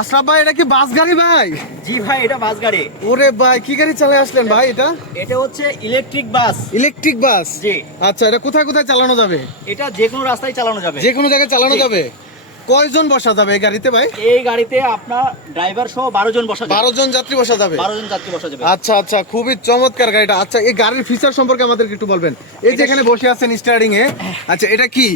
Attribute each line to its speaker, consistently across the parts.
Speaker 1: আশরাফ ভাই এটা কি বাস গাড়ি ভাই?
Speaker 2: জি ভাই এটা বাস গাড়ি।
Speaker 1: ওরে ভাই কি গাড়ি চালায় আসলেন ভাই এটা?
Speaker 2: এটা হচ্ছে ইলেকট্রিক বাস
Speaker 1: ইলেকট্রিক বাস
Speaker 2: জি।
Speaker 1: আচ্ছা এটা কোথায় কোথায় চালানো যাবে?
Speaker 2: এটা যে কোনো রাস্তায় চালানো যাবে।
Speaker 1: যে কোনো জায়গায় চালানো যাবে। কয়জন বসা যাবে এই গাড়িতে ভাই?
Speaker 2: এই গাড়িতে আপনার ড্রাইভার সহ বারো জন বসা
Speaker 1: বারো জন যাত্রী বসা যাবে?
Speaker 2: বারো জন যাত্রী বসা যাবে।
Speaker 1: আচ্ছা আচ্ছা খুবই চমৎকার গাড়িটা। আচ্ছা এই গাড়ির ফিচার সম্পর্কে আমাদেরকে একটু বলবেন। এই যে এখানে বসে আছেন স্টারিং এ আচ্ছা এটা কি?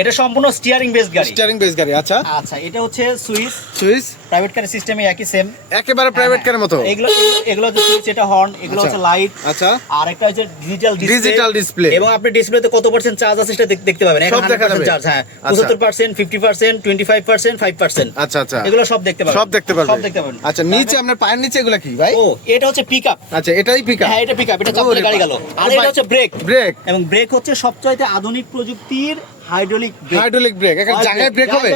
Speaker 2: এটা সম্পূর্ণ স্টিয়ারিং বেস গাড়ি।
Speaker 1: স্টিয়ারিং বেস গাড়ি আচ্ছা।
Speaker 2: আচ্ছা এটা হচ্ছে সুইচ
Speaker 1: সুইচ
Speaker 2: প্রাইভেট কার সিস্টেমে একই সেম
Speaker 1: একেবারে প্রাইভেট কারের মতো।
Speaker 2: এগুলো এগুলো হচ্ছে সুইচ এটা হর্ন এগুলো
Speaker 1: আচ্ছা।
Speaker 2: হচ্ছে লাইট
Speaker 1: আচ্ছা।
Speaker 2: আর একটা হচ্ছে ডিজিটাল
Speaker 1: Digital display।
Speaker 2: এবং আপনি ডিসপ্লেতে কত পার্সেন্ট চার্জ আছে সেটা দেখতে পাবেন।
Speaker 1: সব দেখা যাবে।
Speaker 2: চার্জ হ্যাঁ।
Speaker 1: আচ্ছা।
Speaker 2: 75% 50% 25% 5%
Speaker 1: আচ্ছা আচ্ছা।
Speaker 2: এগুলো সব দেখতে পাবেন।
Speaker 1: সব দেখতে পারবেন
Speaker 2: সব দেখতে পাবেন।
Speaker 1: আচ্ছা নিচে আপনার পায়ের নিচে এগুলা কি ভাই?
Speaker 2: ও এটা হচ্ছে পিকআপ
Speaker 1: আচ্ছা এটাই পিক
Speaker 2: হ্যাঁ এটা পিকআপ এটা চাপলে গাড়ি গেল। আর এটা হচ্ছে ব্রেক
Speaker 1: ব্রেক
Speaker 2: এবং ব্রেক হচ্ছে সবচাইতে আধুনিক প্রযুক্তির হাইড্রোলিক ব্রেক
Speaker 1: হাইড্রোলিক ব্রেক একটা জায়গায় ব্রেক হবে?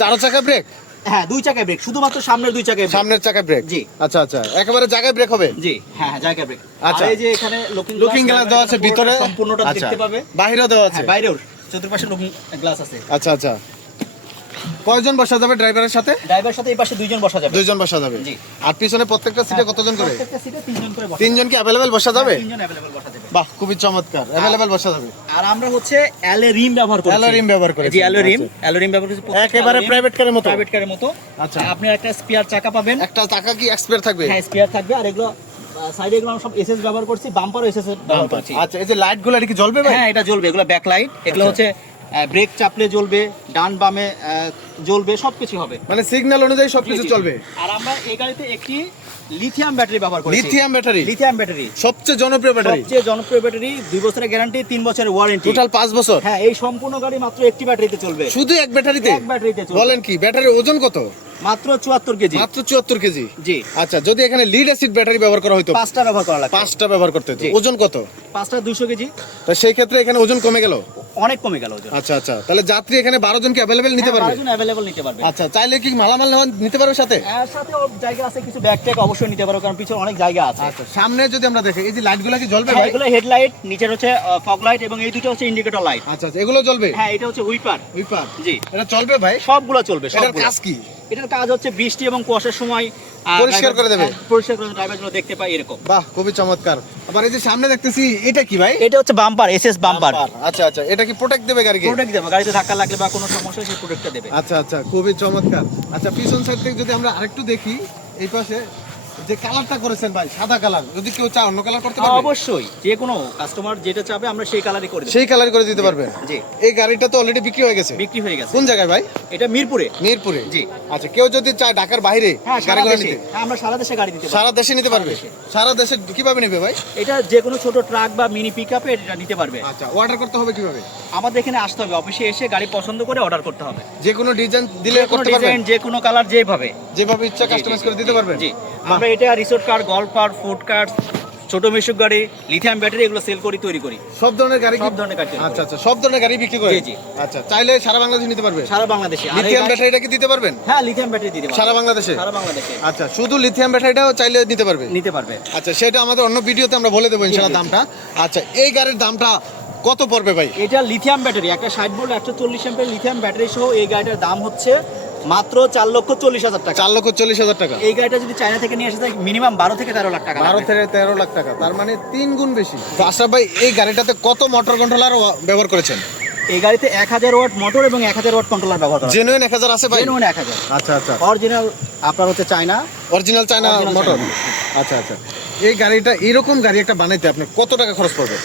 Speaker 1: চার চাকা ব্রেক
Speaker 2: হ্যাঁ দুই চাকায় ব্রেক শুধুমাত্র সামনের দুই চাকায়
Speaker 1: সামনের চাকায় ব্রেক
Speaker 2: জি।
Speaker 1: আচ্ছা আচ্ছা একেবারে জায়গায় ব্রেক হবে?
Speaker 2: জি হ্যাঁ হ্যাঁ জায়গায় ব্রেক
Speaker 1: আচ্ছা।
Speaker 2: এই যে এখানে লুকিং
Speaker 1: লুকিং গ্লাস দেওয়া আছে ভিতরে?
Speaker 2: সম্পূর্ণটা
Speaker 1: আচ্ছা।
Speaker 2: দেখতে পাবে।
Speaker 1: বাইরেও দেওয়া আছে?
Speaker 2: হ্যাঁ বাইরেও। চতুর্পাশে লুকিং গ্লাস আছে।
Speaker 1: আচ্ছা আচ্ছা। কয়জন বসা যাবে ড্রাইভারের সাথে?
Speaker 2: ড্রাইভারের সাথে এই পাশে দুইজন বসা যাবে।
Speaker 1: দুইজন বসা যাবে।
Speaker 2: জি।
Speaker 1: আর পিছনে প্রত্যেকটা সিটে কতজন করে?
Speaker 2: প্রত্যেকটা সিটে তিনজন করে বসা
Speaker 1: তিনজন কি অ্যাভেলেবেল বসা যাবে?
Speaker 2: হ্যাঁ, তিনজন অ্যাভেলেবল বসা যাবে।
Speaker 1: বাহ খুবই চমৎকার। অ্যাভেলেবেল বসা যাবে।
Speaker 2: আর আমরা হচ্ছে অ্যালে রিম ব্যবহার করি
Speaker 1: Alloy rim ব্যবহার করেছেন,
Speaker 2: জি অ্যালো রিম
Speaker 1: আচ্ছা।
Speaker 2: অ্যালো রিম ব্যবহার করেছি
Speaker 1: একেবারে প্রাইভেট কারের মতো।
Speaker 2: প্রাইভেট কারের মতো।
Speaker 1: আচ্ছা।
Speaker 2: আপনি একটা স্পেয়ার চাকা পাবেন।
Speaker 1: একটা চাকা কি এক্সপায়ার থাকবে?
Speaker 2: হ্যাঁ স্পেয়ার থাকবে। আর এগুলো সাইডে এগুলো আমরা সব এসএস ব্যবহার করছি বাম্পারও এসএস ব্যবহার করছি।
Speaker 1: আচ্ছা এই যে লাইটগুলো কি জ্বলবে ভাই?
Speaker 2: হ্যাঁ এটা জ্বলবে। এগুলো ব্যাক লাইট এগুলো
Speaker 1: আচ্ছা।
Speaker 2: হচ্ছে ব্রেক চাপলে জ্বলবে ডান বামে জ্বলবে সবকিছু হবে।
Speaker 1: মানে সিগন্যাল অনুযায়ী সবকিছু
Speaker 2: জি, জি।
Speaker 1: চলবে।
Speaker 2: আর আমরা এই গাড়িতে একটি লিথিয়াম ব্যাটারি ব্যবহার করি
Speaker 1: লিথিয়াম ব্যাটারি
Speaker 2: লিথিয়াম ব্যাটারি
Speaker 1: সবচেয়ে জনপ্রিয় ব্যাটারি
Speaker 2: সবচেয়ে জনপ্রিয় ব্যাটারি দুই বছরের গ্যারান্টি তিন বছরের ওয়ারেন্টি
Speaker 1: টোটাল পাঁচ বছর।
Speaker 2: হ্যাঁ এই সম্পূর্ণ গাড়ি মাত্র একটি ব্যাটারিতে চলবে।
Speaker 1: শুধু এক ব্যাটারিতে
Speaker 2: এক ব্যাটারিতে চলবে।
Speaker 1: বলেন কি ব্যাটারির ওজন কত?
Speaker 2: মাত্র চুয়াত্তর কেজি।
Speaker 1: মাত্র চুয়াত্তর কেজি?
Speaker 2: জি।
Speaker 1: আচ্ছা যদি এখানে লিড অ্যাসিড ব্যাটারি ব্যবহার করা হতো
Speaker 2: পাঁচটা ব্যবহার করা
Speaker 1: পাঁচটা ব্যবহার করতে হতো ওজন কত?
Speaker 2: পাঁচটা কেজি।
Speaker 1: তা সেই ক্ষেত্রে এখানে ওজন কমে গেল?
Speaker 2: অনেক কমে গেল ওজন।
Speaker 1: আচ্ছা আচ্ছা। তাহলে যাত্রী এখানে বারো জনকে অ্যাভেলেবেল নিতে পারবে?
Speaker 2: অ্যাভেলেবল নিতে পারবে।
Speaker 1: আচ্ছা চাইলে কি মালামাল নেওয়া নিতে পারবে সাথে?
Speaker 2: এর সাথে ওর জায়গা আছে কিছু ব্যাগ ট্যাগ অবশ্যই নিতে পারো কারণ পিছনে অনেক জায়গা আছে।
Speaker 1: আচ্ছা সামনে যদি আমরা দেখি এই যে লাইটগুলো কি জ্বলবে
Speaker 2: হ্যাঁ,
Speaker 1: ভাই?
Speaker 2: এগুলো হেডলাইট নিচের হচ্ছে ফগ লাইট এবং এই দুটো হচ্ছে ইন্ডিকেটর লাইট
Speaker 1: আচ্ছা আচ্ছা এগুলো জ্বলবে?
Speaker 2: হ্যাঁ এটা হচ্ছে উইপার
Speaker 1: উইপার
Speaker 2: জি।
Speaker 1: এটা চলবে ভাই?
Speaker 2: সবগুলো চলবে সবগুলো।
Speaker 1: কাজ কি?
Speaker 2: এটার কাজ হচ্ছে বৃষ্টি এবং কুয়াশার সময়
Speaker 1: পরিষ্কার করে দেবে?
Speaker 2: হ্যাঁ, পরিষ্কার করে ড্রাইভার দেখতে পাই এরকম।
Speaker 1: বাহ খুবই চমৎকার। আবার এই যে সামনে দেখতেছি এটা কি ভাই?
Speaker 2: এটা হচ্ছে বাম্পার এসএস বাম্পার
Speaker 1: আচ্ছা আচ্ছা। এটা কি প্রোটেক্ট দেবে গাড়িকে?
Speaker 2: প্রোটেক্ট দেবে গাড়িতে ধাক্কা লাগলে বা কোনো সমস্যা সেই প্রোটেক্টটা দেবে।
Speaker 1: আচ্ছা আচ্ছা খুবই চমৎকার। আচ্ছা পিছন সাইড থেকে যদি আমরা আরেকটু দেখি এই পাশে যে কালারটা করেছেন ভাই সাদা কালার যদি কেউ চায় অন্য কালার করতে পারবে?
Speaker 2: অবশ্যই যে কোনো কাস্টমার যেটা চাবে আমরা সেই কালারই করে দেব।
Speaker 1: সেই কালার করে দিতে পারবে?
Speaker 2: জি।
Speaker 1: এই গাড়িটা তো অলরেডি বিক্রি হয়ে গেছে।
Speaker 2: বিক্রি হয়ে গেছে।
Speaker 1: কোন জায়গায় ভাই?
Speaker 2: এটা মিরপুরে।
Speaker 1: মিরপুরে?
Speaker 2: জি।
Speaker 1: আচ্ছা কেউ যদি চায় ঢাকার বাইরে
Speaker 2: হ্যাঁ সারা দেশে। হ্যাঁ, আমরা সারা দেশে গাড়ি দিতে পারি
Speaker 1: সারা দেশে নিতে পারবে? সারা দেশে কীভাবে নেবে ভাই?
Speaker 2: এটা যে কোনো ছোট ট্রাক বা মিনি পিকআপে এটা নিতে পারবে।
Speaker 1: আচ্ছা অর্ডার করতে হবে কীভাবে?
Speaker 2: আমাদের এখানে আসতে হবে। অফিসে এসে গাড়ি পছন্দ করে অর্ডার করতে হবে।
Speaker 1: যে কোনো ডিজাইন দিলে করতে পারবেন
Speaker 2: ডিজাইন যে কোনো কালার যেভাবে।
Speaker 1: যেভাবে ইচ্ছা কাস্টমাইজ করে দিতে পারবেন?
Speaker 2: জি। আমরা এটা resort car golf car food car ছোট মিশুক গাড়ি লিথিয়াম ব্যাটারি এগুলো সেল করি তৈরি করি।
Speaker 1: সব ধরনের গাড়ি
Speaker 2: সব ধরনের গাড়ি
Speaker 1: আচ্ছা আচ্ছা সব ধরনের গাড়ি বিক্রি করে
Speaker 2: জি, জি।
Speaker 1: আচ্ছা চাইলে সারা বাংলাদেশে নিতে পারবে?
Speaker 2: সারা বাংলাদেশে।
Speaker 1: লিথিয়াম ব্যাটারিটা কি দিতে পারবেন?
Speaker 2: হ্যাঁ লিথিয়াম ব্যাটারি দিতে পারবে
Speaker 1: সারা বাংলাদেশে?
Speaker 2: সারা বাংলাদেশে।
Speaker 1: আচ্ছা শুধু লিথিয়াম ব্যাটারিটাও চাইলে নিতে পারবে?
Speaker 2: নিতে পারবে।
Speaker 1: আচ্ছা সেটা আমাদের অন্য ভিডিওতে আমরা বলে দেবো ইনশাআল্লাহ দামটা। আচ্ছা এই গাড়ির দামটা কত পড়বে ভাই?
Speaker 2: এটা লিথিয়াম ব্যাটারি একটা ষাট ভোল্ট একশো চল্লিশ লিথিয়াম ব্যাটারি সহ এই গাড়িটার দাম হচ্ছে মাত্র চার লক্ষ চল্লিশ হাজার টাকা।
Speaker 1: চার লক্ষ চল্লিশ হাজার টাকা।
Speaker 2: এই গাড়িটা যদি চায়না থেকে নিয়ে আসে তাহলে মিনিমাম বারো থেকে তেরো লাখ টাকা
Speaker 1: বারো থেকে তেরো লাখ টাকা তার মানে তিন গুণ বেশি। আশরাফ ভাই এই গাড়িটাতে কত মোটর কন্ট্রোলার ব্যবহার করেছেন?
Speaker 2: এই গাড়িতে এক হাজার ওয়াট মোটর এবং এক হাজার ওয়াট কন্ট্রোলার ব্যবহার করা
Speaker 1: জেনুইন এক হাজার আছে ভাই?
Speaker 2: জেনুইন এক হাজার।
Speaker 1: আচ্ছা আচ্ছা।
Speaker 2: অরিজিনাল আপনার হচ্ছে চায়না।
Speaker 1: অরিজিনাল চায়না মোটর আচ্ছা আচ্ছা। এই গাড়িটা এরকম গাড়ি একটা বানাইতে আপনার কত টাকা খরচ পড়বে?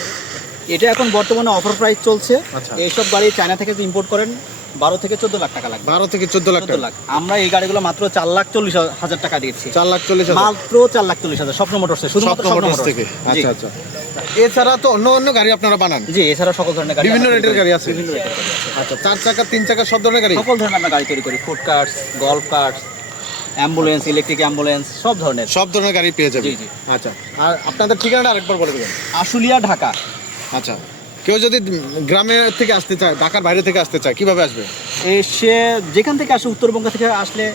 Speaker 2: এটা এখন বর্তমানে অফার প্রাইস চলছে।
Speaker 1: আচ্ছা।
Speaker 2: এইসব গাড়ি চায়না থেকে ইম্পোর্ট করেন। বারো থেকে চোদ্দ লাখ টাকা লাগবে।
Speaker 1: বারো থেকে চোদ্দ লাখ টাকা
Speaker 2: লাখ। আমরা এই গাড়িগুলো মাত্র চার লাখ চল্লিশ হাজার টাকা দিচ্ছি
Speaker 1: চার লাখ চল্লিশ হাজার।
Speaker 2: মাত্র চার লাখ চল্লিশ হাজার স্বপ্ন মোটরসে শুধুমাত্র
Speaker 1: স্বপ্ন মোটরস থেকে। আচ্ছা আচ্ছা। এছাড়া তো অন্য অন্য গাড়ি আপনারা বানান।
Speaker 2: জি এছাড়া সকল ধরনের গাড়ি
Speaker 1: বিভিন্ন রেটের গাড়ি আছে?
Speaker 2: বিভিন্ন রেটের গাড়ি আছে।
Speaker 1: আচ্ছা। চার চাকা তিন চাকা সব ধরনের গাড়ি?
Speaker 2: সকল ধরনের আমরা গাড়ি তৈরি করি। Food cars golf cars ambulance electric ambulance সব ধরনের।
Speaker 1: সব ধরনের গাড়ি পেয়ে যাবে
Speaker 2: জি, জি।
Speaker 1: আচ্ছা। আর আপনাদের ঠিকানাটা আরেকবার বলে দেবেন।
Speaker 2: আশুলিয়া ঢাকা।
Speaker 1: আচ্ছা। কেউ যদি গ্রামে থেকে আসতে চায় ঢাকার বাইরে থেকে আসতে চায় কীভাবে আসবে?
Speaker 2: সে যেখান থেকে আসে উত্তরবঙ্গ থেকে আসলে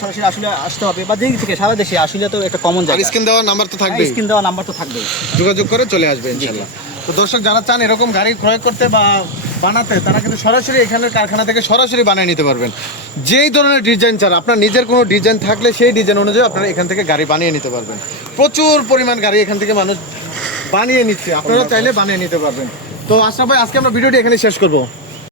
Speaker 2: সরাসরি আসলে আসতে হবে বা যেই থেকে সারা দেশে আসলে তো একটা কমন জায়গা।
Speaker 1: স্ক্রিন দেওয়ার নাম্বার তো থাকবে
Speaker 2: স্ক্রিন দেওয়া নাম্বার তো থাকবে
Speaker 1: যোগাযোগ করে চলে আসবে ইনশাআল্লাহ। তো দর্শক যারা চান এরকম গাড়ি ক্রয় করতে বা বানাতে তারা কিন্তু সরাসরি এখানের কারখানা থেকে সরাসরি বানিয়ে নিতে পারবেন। যেই ধরনের ডিজাইন চান আপনার নিজের কোনো ডিজাইন থাকলে সেই ডিজাইন অনুযায়ী আপনারা এখান থেকে গাড়ি বানিয়ে নিতে পারবেন। প্রচুর পরিমাণ গাড়ি এখান থেকে মানুষ বানিয়ে নিচ্ছি। আপনারা চাইলে বানিয়ে নিতে পারবেন। তো আশা ভাই, আজকে আমরা ভিডিওটি এখানে শেষ করব।